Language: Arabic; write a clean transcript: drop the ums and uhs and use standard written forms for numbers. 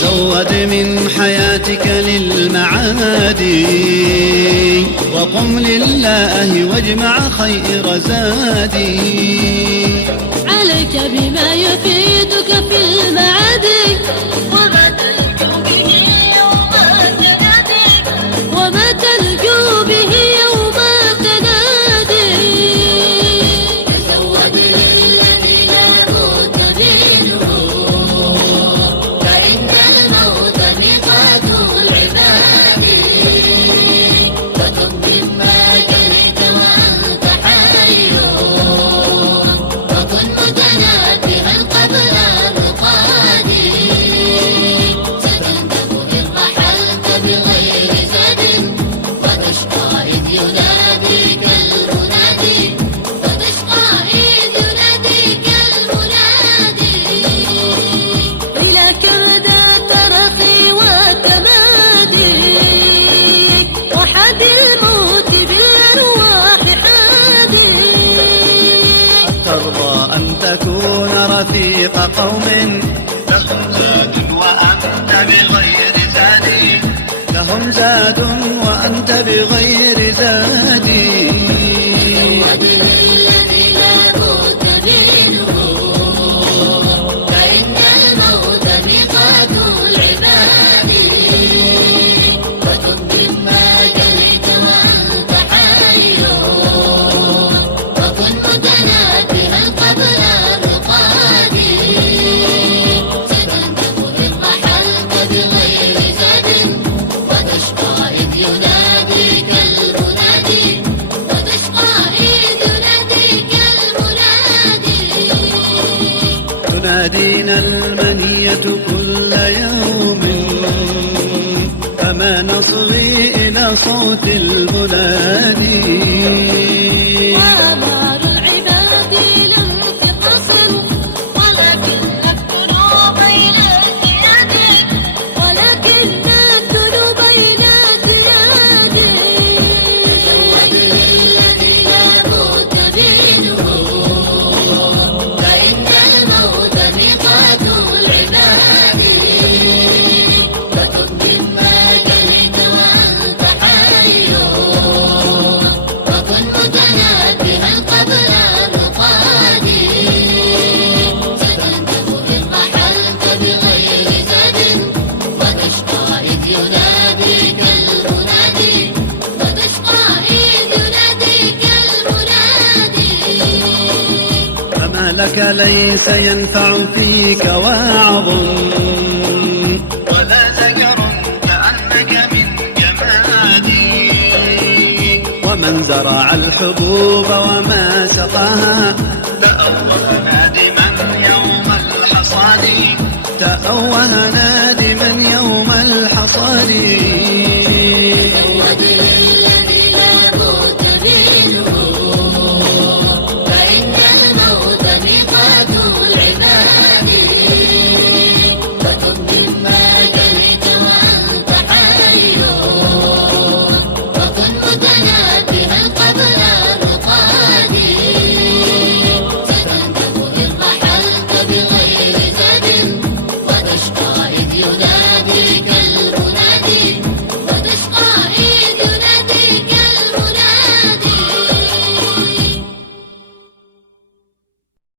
وزود من حياتك للمعاد، وقم لله واجمع خير زادي. عليك بما يفيدك في المعاد، وما تلجو به يوم التنادي، وما تلجو به يوم التنادي. تزود للذي لا موت منه، فإن الموت ميقات العباد. وكن مما جريت وأنت حي، وكن متنبها قبل مقادي. ستندم إن رحلت بغير زاد، وتشقى إذ يناديك المنادي، وتشقى إذ يناديك المنادي. إليك مدى الترقي والتمادي، وحد الموت بالأرواح حادي. ترضى أن تكون رفيق قوم لهم زاد وأنت بغير زادي، لهم زاد وأنت بغير زادي. تزود للذي لا موت منه، فإن الموت ميقات العباد. وكن مما جريت وأنت حي، وكن متنبها قبل مقادي. ستندم إن رحلت بغير زاد، وتشقى إذ يناديك المنادي، وتشقى إذ يناديك المنادي. تنادينا المنية كل يوم، فما نصغي إلى صوت المنادي. وأعمال العباد لم تقصر، ولكن نقتل بين الثياب، ولكن نقتل بين الثياب. تزود للذي لا موت منه، فإن الموت ميقات العباد. وكن مما جريت وأنت حي، وكن متنبها قبل مقادي. ستندم إن رحلت بغير زاد، وتشقى إذ يناديك المنادي، وتشقى إذ يناديك المنادي. فما لك ليس ينفع فيك واعظ، ولا ذكر كأنك من جمادي. ومن زرع الحبوب وما سقاها، تأوه نادما يوم الحصاد، تأوه نادما يوم الحصاد.